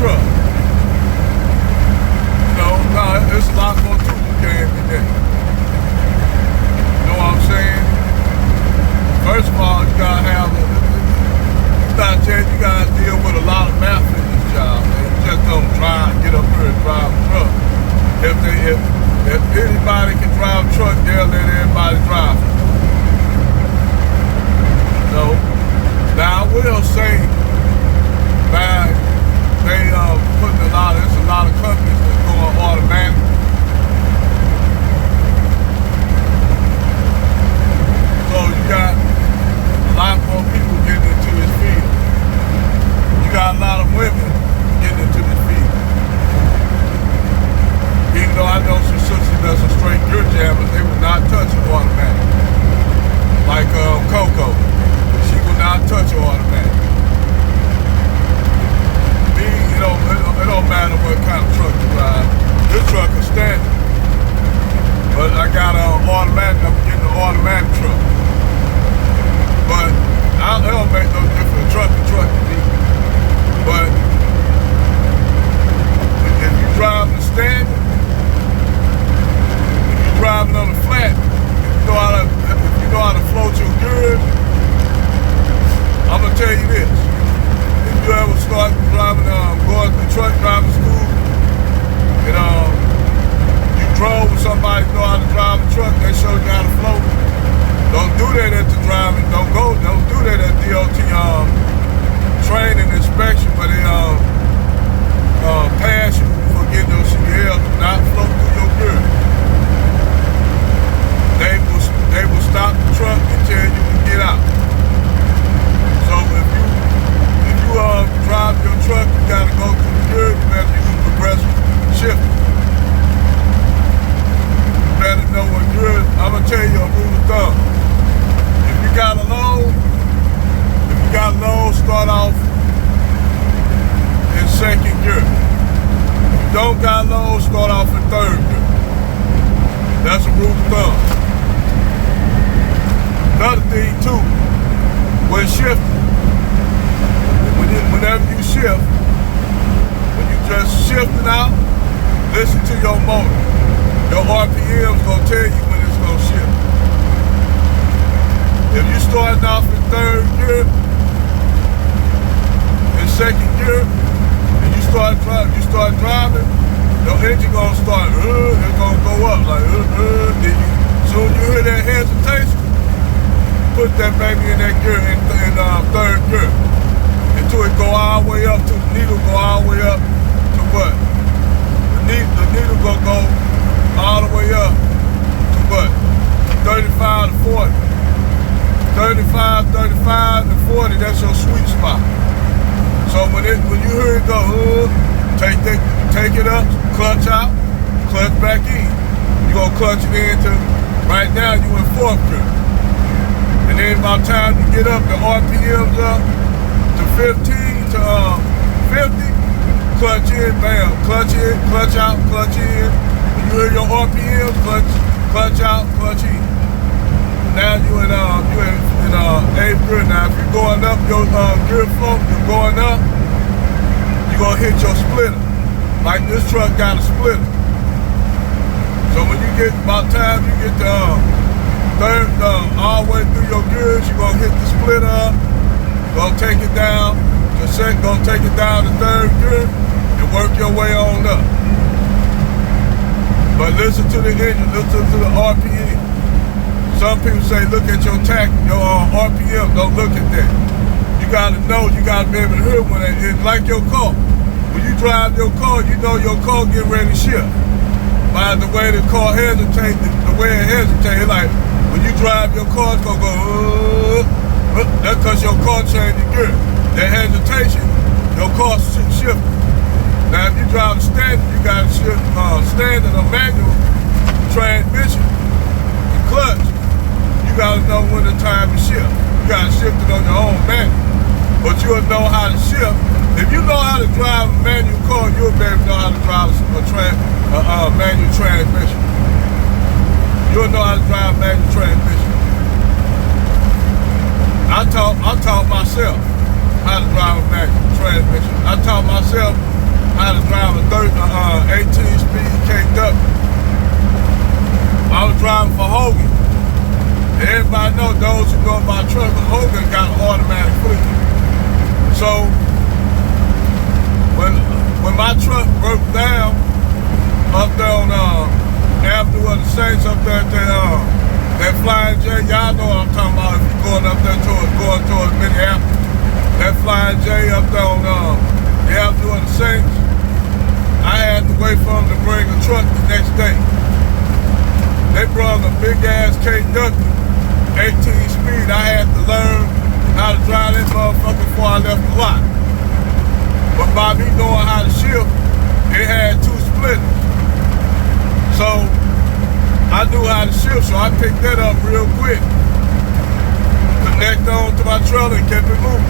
truck. No, it's a lot more to it than that. You know what I'm saying? First of all, you gotta deal with a lot of math in this job, man. You just don't get up here and drive a truck. If anybody can drive a truck, they'll let everybody drive it. Now I will say that they putting there's a lot of companies that's going automatic. So you got a lot more people getting into this field. You got a lot of women getting into this field. Even though I know some sisters that's a straight gear jammer, they will not touch an automatic. Like Coco, she will not touch an automatic. Me, it don't matter what kind of truck you drive. This truck is standard. But I got an automatic, I'm getting an automatic truck. But it don't make no difference, truck to me. But if you driving the standard, if you driving on the flat, if you know how to float your gears, I'm gonna tell you this. If you ever start driving, going to truck driving school, and you drove with somebody who know how to drive a truck, they showed you how to float. Don't do that at the driving. Don't do that at DOT training inspection, but they pass you for getting your CDL. Do not float through your gear. They will stop the truck and tell you to get out. So if you drive your truck, you gotta go through the gear. You better use progressive shifting. You better know what gear. I'm gonna tell you a rule of thumb. If you got a load, start off in second gear. If you don't got load, start off in third gear. That's a rule of thumb. Another thing too, when shifting, whenever you shift, when you just shifting out, listen to your motor. Your RPM's gonna tell you when it's gonna shift. If you starting off in third gear, in second gear, and you start driving, your engine gonna start, it's gonna go up like, then soon you hear that hesitation, put that baby in that gear in third gear until it go all the way up, till the needle go all the way up to what? The needle gonna go all the way up to what? 35 to 40. 35 to 40, that's your sweet spot. So when you hear it go, take it up, clutch out, clutch back in. You gonna clutch it into, right now you in fourth gear. And then by the time you get up, the RPM's up to 15 to 50, clutch in, bam, clutch in, clutch out, clutch in. When you hear your RPMs, clutch out, clutch in. Now you in 8th gear. Now if you're going up your gear flow, you're going up, you're gonna hit your splitter. Like this truck got a splitter. So when you get, by the time you get to third, all the way through your gears, you're gonna hit the splitter up, gonna take it down to second, gonna take it down to third gear, and work your way on up. But listen to the engine, listen to the RPM. Some people say, look at your RPM, don't look at that. You gotta know, you gotta be able to hear when it's like your car. When you drive your car, you know your car getting ready to shift. By the way the car hesitates, the way it hesitates, like when you drive your car, it's gonna go, that's because your car changing gear. That hesitation, your car shifting. Now if you drive standard, you gotta shift standard or manual transmission and clutch. You gotta know when the time to shift. You gotta shift it on your own manual. But you'll know how to shift. If you know how to drive a manual car, you'll be able to know how to drive a manual transmission. You'll know how to drive a manual transmission. I taught myself how to drive a manual transmission. I taught myself how to drive a 18-speed KW. I was driving for Hogan. And everybody knows those who go by truck, Hogan got an automatic fleet. So when my truck broke down up there on Avenue of the Saints up there at that Flying J, y'all know what I'm talking about if you're going up there going towards Minneapolis. That Flying J up there on the Avenue of the Saints, I had to wait for them to bring a truck the next day. They brought a big ass KW, 18 speed. I had to learn how to drive that motherfucker before I left the lot. But by me knowing how to shift, it had 2 splitters. So I knew how to shift, so I picked that up real quick. Connect on to my trailer and kept it moving.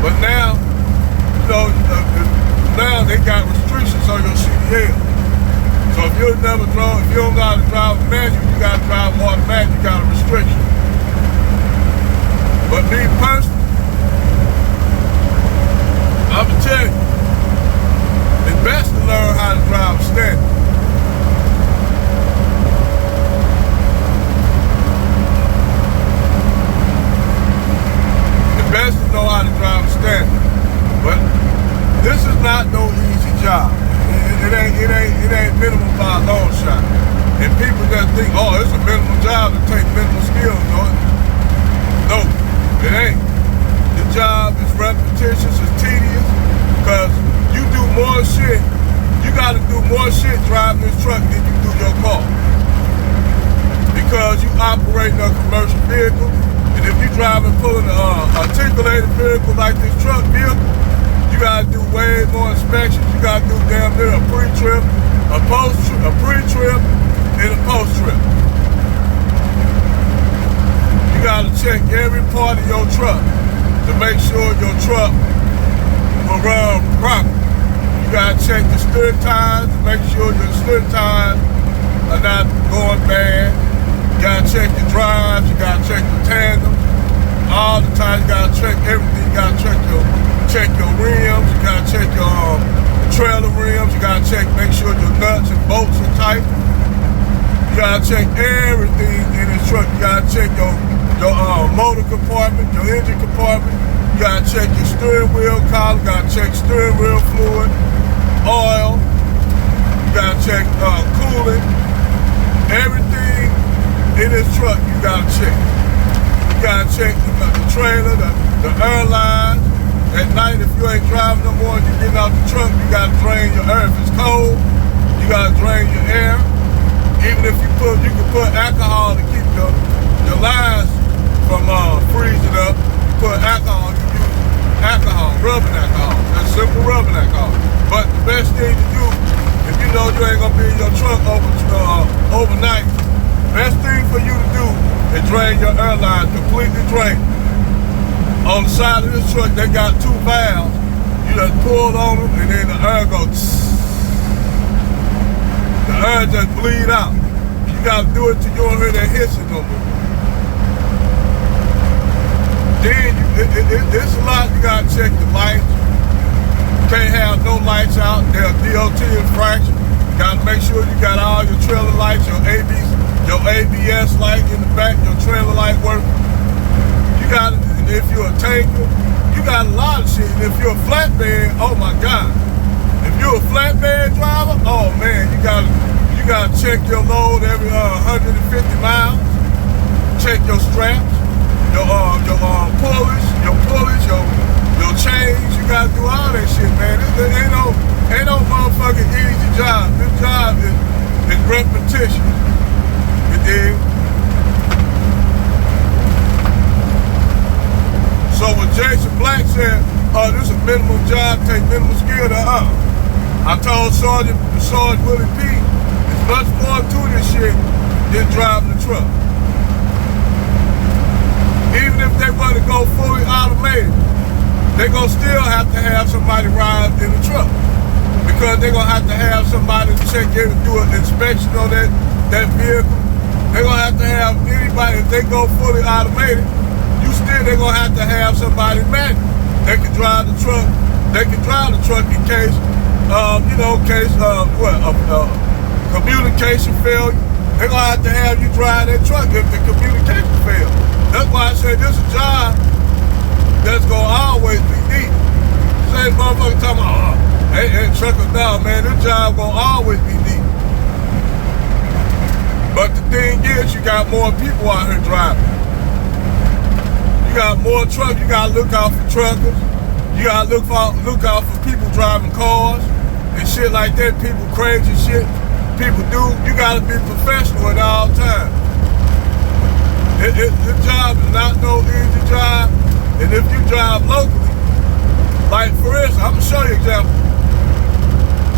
But now, you know, now they got restrictions on your CDL. So if you never drove, if you don't know how to drive a manual, you got to drive automatic, you got a restriction. But me personally, I'm gonna tell you, it's best to learn how to drive standard. It's best to know how to drive standard. But this is not no easy job. It ain't minimum by a long shot. And people just think, oh, it's a minimum job to take minimal skills. No, it ain't. The job is repetitious, it's tedious, because you do more shit. You gotta do more shit driving this truck than you do your car. Because you operating a commercial vehicle, and if you driving pulling an articulated vehicle like this truck vehicle, you gotta do way more inspections. You gotta do damn near a pre-trip, a pre-trip, and a post-trip. You gotta check every part of your truck to make sure your truck will run properly. You gotta check the steer tires to make sure your steer tires are not going bad. You gotta check the drives, you gotta check the tandems. All the time, you gotta check everything. You gotta check your rims, you gotta check your trailer rims, you gotta make sure your nuts and bolts are tight. You gotta check everything in this truck. You gotta check your motor compartment, your engine compartment. You gotta check your steering wheel column, you gotta check steering wheel fluid, oil. You gotta check coolant. Everything in this truck you gotta check. You gotta check the trailer, the airline. At night, if you ain't driving no more and you're getting out the truck, you gotta drain your air. If it's cold, you gotta drain your air. Even if you can put alcohol to keep your lines from freezing up. You put alcohol, you use alcohol, rubbing alcohol. That's simple rubbing alcohol. But the best thing to do, if you know you ain't gonna be in your truck overnight, best thing for you to do is drain your airline, completely drain. On the side of this truck, they got 2 valves. You just pull on them, and then the air goes. The air just bleed out. You gotta do it till you don't hear that hissing no more. Then it's a lot. You gotta check the lights. You can't have no lights out. They're DOT infraction. You gotta make sure you got all your trailer lights, your ABS light in the back, your trailer light working. You gotta. If you're a tanker, you got a lot of shit. And if you're a flatbed, oh my God. If you're a flatbed driver, oh man, you gotta check your load every 150 miles. Check your straps, your pulleys, your chains. You gotta do all that shit, man. Ain't no motherfucking easy job. This job is repetition. You dig? So when Jason Black said, oh, this is a minimum job, take minimum skill, I told Sergeant Willie P, there's much more to this shit than driving the truck. Even if they want to go fully automated, they're going to still have to have somebody ride in the truck. Because they're going to have somebody to check in and do an inspection on that vehicle. They're going to have anybody, if they go fully automated, they're gonna have to have somebody manual. They can drive the truck they can drive the truck in case, communication failure. They're gonna have to have you drive that truck if the communication fails. That's why I said this is a job that's gonna always be needed. Same motherfucker talking about, hey, truckers now, man, this job gonna always be needed. But the thing is, you got more people out here driving. You got more trucks. You gotta look out for truckers. You gotta look out for people driving cars and shit like that. People crazy shit. People do. You gotta be professional at all times. The job is not no easy job. And if you drive locally, like for instance, I'm gonna show you an example.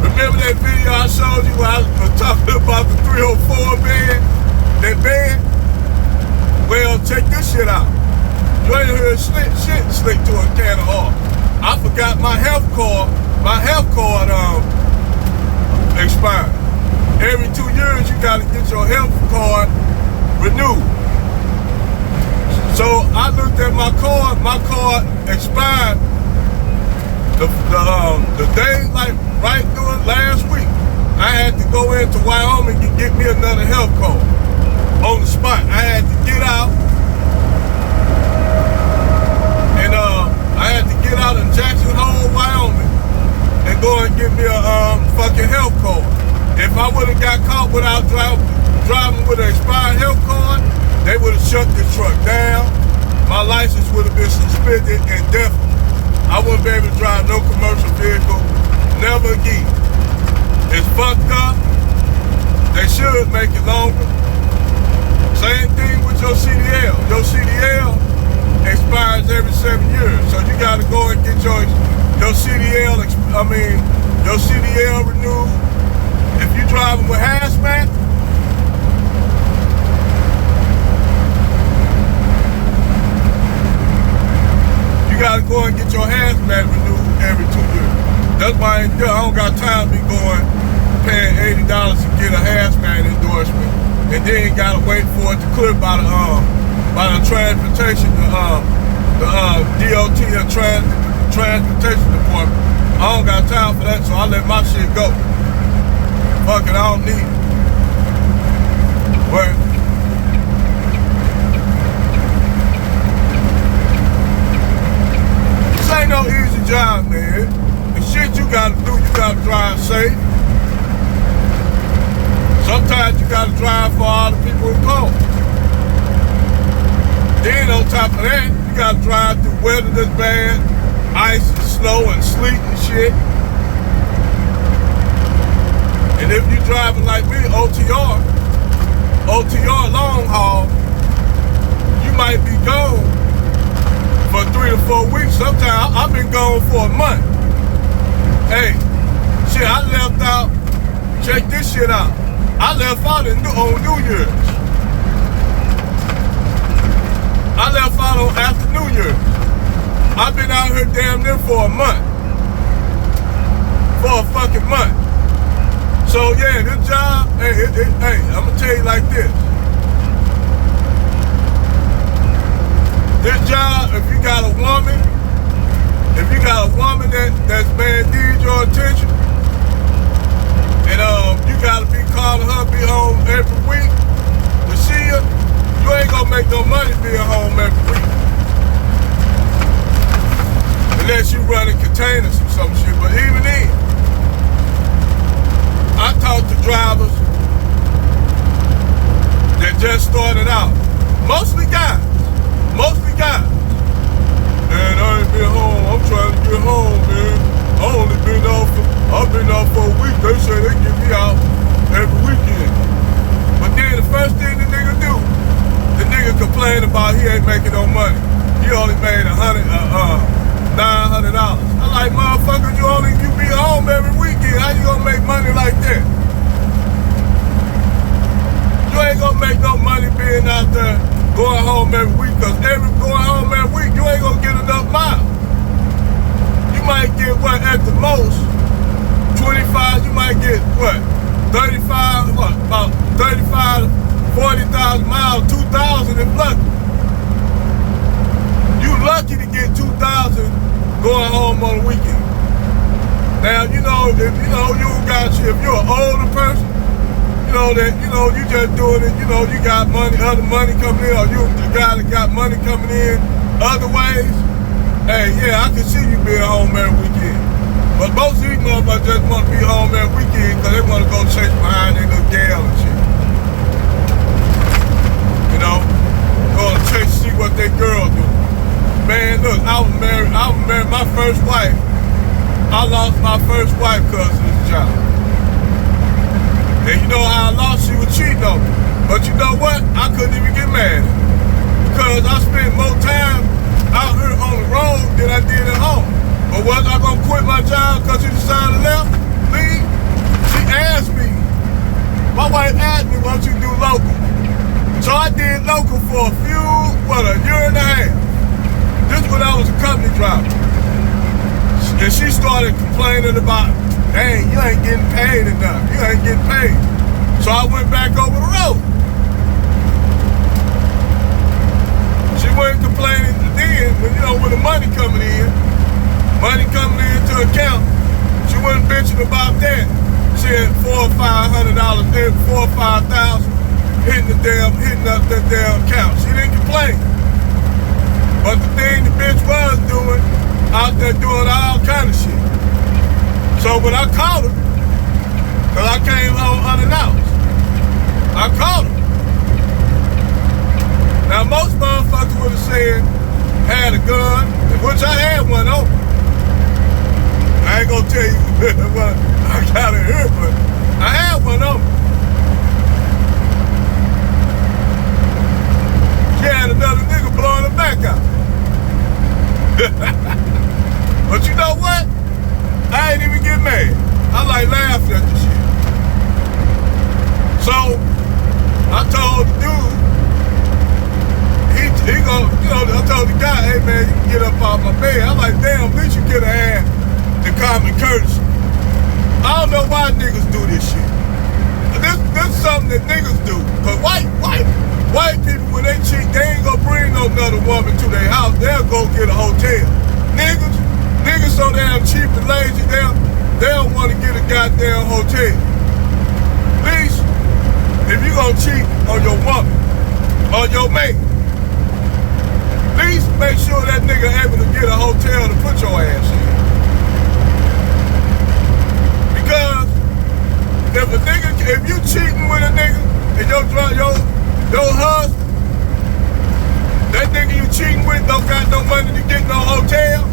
Remember that video I showed you where I was talking about the 304 band? That band? Well, check this shit out. You ain't heard shit slick to a can of oil. I forgot my health card expired. Every 2 years you gotta get your health card renewed. So I looked at my card expired the day, like right during last week. I had to go into Wyoming and get me another health card on the spot. I had to get out and I had to get out in Jackson Hole, Wyoming and go and get me a fucking health card. If I would have got caught without driving with an expired health card, they would have shut the truck down. My license would have been suspended indefinitely. I wouldn't be able to drive no commercial vehicle, never again. It's fucked up. They should make it longer. Same thing with your CDL. Your CDL expires every 7 years. So you gotta go and get your CDL renewed. If you're driving with hazmat, you gotta go and get your hazmat renewed every 2 years. That's why I don't got time to be paying $80 to get a hazmat endorsement, and then gotta wait for it to clear by the transportation, the DOT and transportation department. I don't got time for that, so I let my shit go. Fuck it, I don't need it. But this ain't no easy job, man. The shit you gotta do, you gotta drive safe. Sometimes you gotta drive for all the people who call. Then on top of that, you gotta drive through weather that's bad, ice and snow and sleet and shit. And if you're driving like me, OTR long haul, you might be gone for 3 to 4 weeks. Sometimes I've been gone for a month. Hey, shit, I left out, check this shit out. I left out on New Year's. I left out on after New Year's. I've been out here damn near for a month. For a fucking month. So yeah, this job, hey, I'm gonna tell you like this. This job, if you got a woman that's needs your attention, and you gotta be calling her, be home every week to see her, you ain't gonna make no money being home every week. Unless you running containers or some shit, but even then, I talk to drivers that just started out. Mostly guys. Man, I ain't been home. I'm trying to get home, man. I've been off for a week. They say they get me out every weekend. But then the first thing the nigga do, the nigga complain about he ain't making no money. He only made $900. I'm like, motherfucker, you be home every weekend. How you gonna make money like that? You ain't gonna make no money being out there going home every week, because going home every week, you ain't gonna get enough miles. You might get what, at the most, 25, you might get what, 35, what, about 35, 40,000 miles, 2,000 if lucky. You lucky to get 2,000 going home on the weekend. Now, if if you're an older person, you just doing it, you got money, other money coming in, or you the guy that got money coming in other ways, hey, yeah, I can see you being home every weekend. But most of these motherfuckers just want to be home every weekend because they want to go chase behind their little gal and shit. Go to chase, see what their girl do. Man, look, I was married, my first wife. I lost my first wife because of this job. And you know how I lost? She was cheating on me. But you know what? I couldn't even get mad at her. Because I spent more time out here on the road than I did at home. But was I going to quit my job because she decided to leave? She asked me. My wife asked me, why don't you do local? So I did local for a year and a half. This when I was a company driver. And she started complaining about, hey, you ain't getting paid enough. You ain't getting paid. So I went back over the road. She wasn't complaining then, when the money coming into account, she wasn't bitching about that. She had $400 or $500, $4,000 or $5,000 hitting up that damn account. She didn't complain. But the thing the bitch was doing, out there doing all kind of shit. So when I called her, because I came home unannounced, I called her. Now most motherfuckers would have said, had a gun, which I had one on me. I ain't gonna tell you what I got in here, but I had one on me. She had another nigga blowing her back out. But you know what? I ain't even get mad. I laughed at the shit. So I told the dude, I told the guy, hey man, you can get up off my bed. I'm like, damn, at least you could have had the common courtesy. I don't know why niggas do this shit. This is something that niggas do. Cause white people, when they cheat, they ain't gonna bring no another woman to their house. They'll go get a hotel. Niggas so damn cheap and lazy, they don't want to get a goddamn hotel. At least, if you gonna cheat on your woman or your mate, at least make sure that nigga able to get a hotel to put your ass in. Because if you cheating with a nigga and your husband, that nigga you cheating with don't got no money to get no hotel,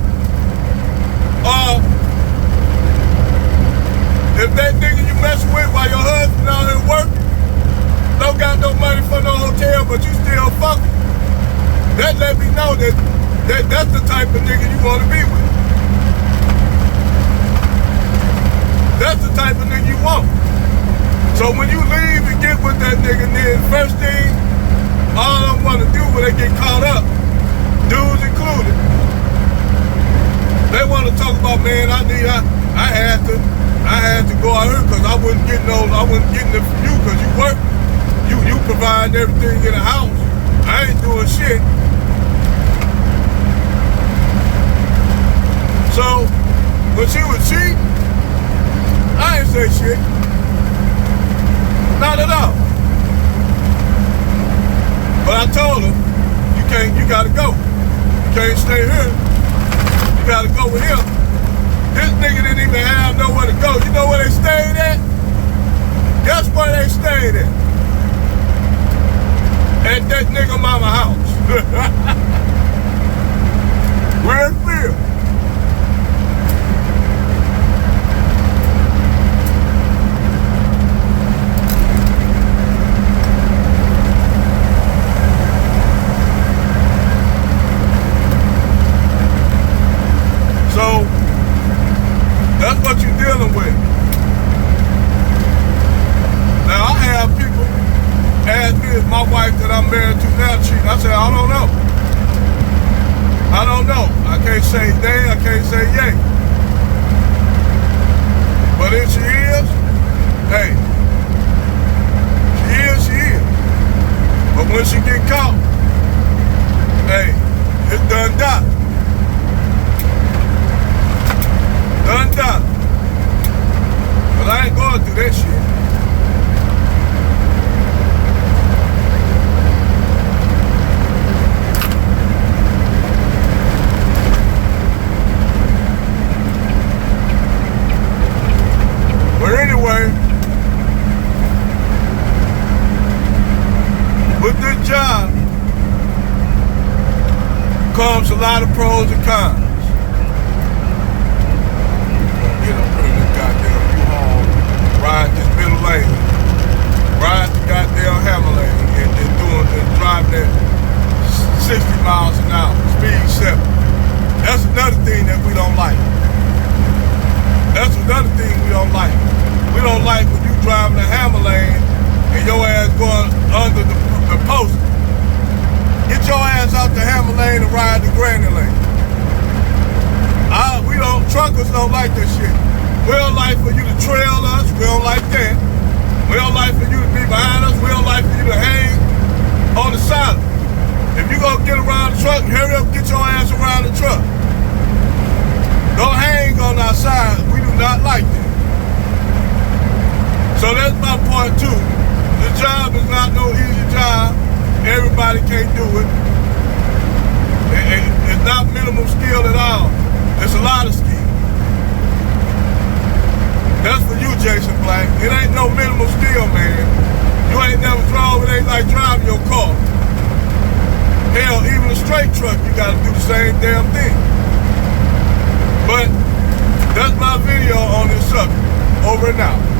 if that nigga you messing with while your husband out here working, don't got no money for no hotel, but you still fucking, that let me know that's the type of nigga you want to be with. That's the type of nigga you want. So when you leave and get with that nigga, then first thing, all I want to do when they get caught up, dudes included, they want to talk about, man, I had to go out here because I wasn't getting it from you because you work, you provide everything in the house. I ain't doing shit. So when she was cheating, I ain't say shit. Not at all. But I told her, you gotta go. You can't stay here. You gotta go with him. This nigga didn't even have nowhere to go. You know where they stayed at? Guess where they stayed at? At that nigga mama house. Where's Phil? So, that's what you're dealing with. Now, I have people ask me if my wife that I'm married to now cheating. I say, I don't know. I don't know. I can't say nay, I can't say yay. But if she is, hey, she is. But when she get caught, hey, it's done done. Done done. that shit. But anyway, with this job comes a lot of pros and cons. Get up in this goddamn U-Haul, ride this middle lane, ride the goddamn hammer lane, and driving at 60 miles an hour, speed 7. That's another thing that we don't like. That's another thing we don't like. We don't like when you driving the hammer lane and your ass going under the post. Get your ass out the hammer lane and ride the granny lane. Truckers don't like that shit. We don't like for you to trail us. We don't like that. We don't like for you to be behind us. We don't like for you to hang on the side. If you gonna get around the truck, hurry up, get your ass around the truck. Don't hang on our side. We do not like that. So that's my point too. The job is not no easy job. Everybody can't do it. It's not minimum skill at all. It's a lot of skill. That's for you, Jason Black. It ain't no minimum skill, man. You ain't never drove, it ain't like driving your car. Hell, even a straight truck, you gotta do the same damn thing. But that's my video on this subject. Over and out.